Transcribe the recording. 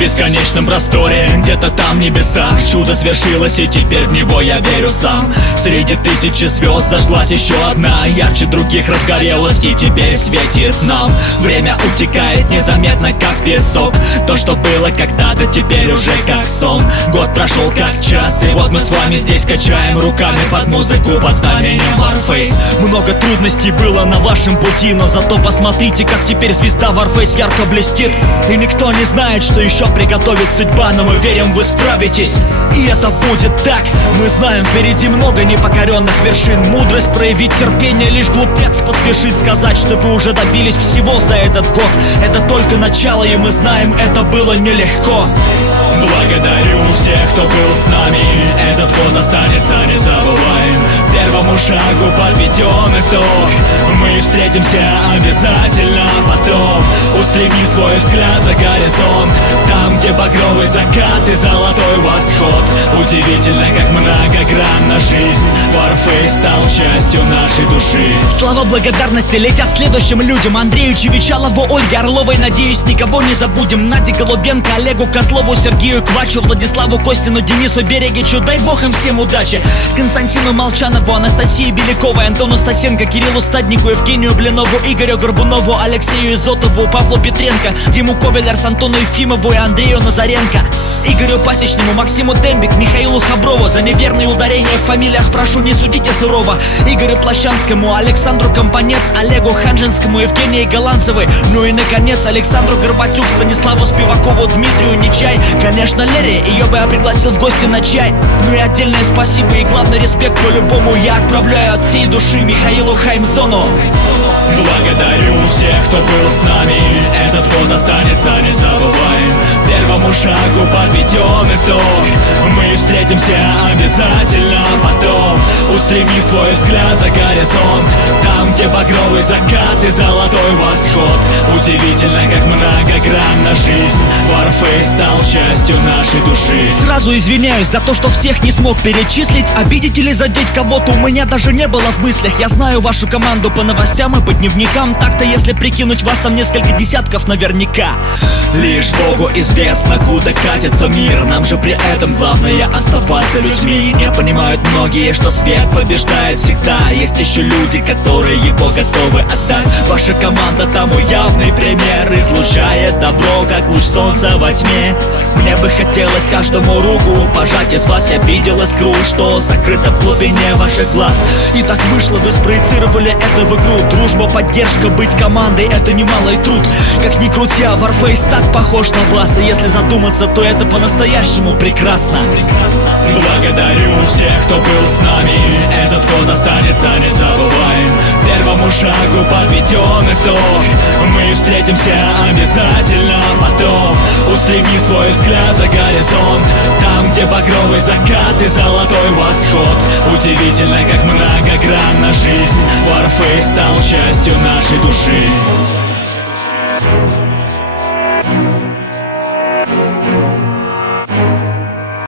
бесконечном просторе, где-то там в небесах чудо свершилось, и теперь в него я верю сам. Среди тысячи звезд зажглась еще одна, ярче других разгорелась и теперь светит нам. Время утекает незаметно, как песок. То, что было когда-то, теперь уже как сон. Год прошел как час, и вот мы с вами здесь качаем руками под музыку под знаменем Warface. Много трудностей было на вашем пути, но зато посмотрите, как теперь звезда Warface ярко блестит. И никто не знает, что еще приготовит судьба, но мы верим, вы справитесь, и это будет так. Мы знаем, впереди много непокоренных вершин. Мудрость проявить терпение, лишь глупец поспешит сказать, что вы уже добились всего за этот год. Это только начало, и мы знаем, это было нелегко. Благодарю всех, кто был с нами, этот год останется незабываем. Первому шагу подведен итог, мы встретимся обязательно потом. Устремив свой взгляд за горизонт, там, где багровый закат и золотой восход. Удивительно, как многогранна жизнь, Warface стал частью нашей души. Слова благодарности летят следующим людям: Андрею Чевичалову, Ольге Орловой, надеюсь, никого не забудем. Наде Голубенко, Олегу Козлову, Сергею Квачу, Владиславу Костину, Денису Берегичу, дай бог им всем удачи. Константину Молчанову, Анастасии Беляковой, Антону Стасенко, Кириллу Стаднику, Евгению Блинову, Игорю Горбунову, Алексею Изотову, Павлу Петренко, Диму Ковелерс, Антону Ефимову и Андрею Назаренко, Игорю Пасечному, Максиму Дембик, Михаилу Хаброву. За неверные ударения в фамилиях прошу, не судите сурово. Игорю Плащанскому, Александру Компанец, Олегу Ханжинскому, Евгении Голландцевой. Ну и наконец Александру Горбатюк, Станиславу Спивакову, Дмитрию Нечай. Конечно, Лере, ее бы я пригласил в гости на чай. Ну и отдельное спасибо и главный респект по-любому я отправляю от всей души Михаилу Хаймзону. Благодарю всех, кто был с нами, этот год останется незабываем. Первому шагу подведен итог, мы встретимся обязательно потом. Устремив свой взгляд за горизонт, там, где багровый закат и золотой восход. Удивительно, как многогранна жизнь, Warface стал частью нашей души. Сразу извиняюсь за то, что всех не смог перечислить. Обидеть или задеть кого-то у меня даже не было в мыслях. Я знаю вашу команду по новостям и по дневникам. Так-то если прикинуть, вас там несколько десятков наверняка. Лишь Богу известно, куда катится мир. Нам же при этом главное оставаться людьми. Не понимают многие, что свет побеждает всегда. Есть еще люди, которые его готовы отдать. Ваша команда тому явный пример, излучает добро, как луч солнца во тьме. Мне бы хотелось каждому руку пожать. Из вас я видел искру, что сокрыта в глубине ваших глаз. И так вышло, вы спроецировали это в игру. Дружба, поддержка, быть командой — это немалый труд. Как ни крути, а Warface так похож на вас. И если задуматься, то это по-настоящему прекрасно. Благодарю всех, кто был с нами, этот год останется незабываем. Первому шагу подведен итог, мы встретимся обязательно потом. Устремив свой взгляд за горизонт, там, где багровый закат и золотой восход. Удивительно, как многогранна жизнь, Warface стал частью нашей души.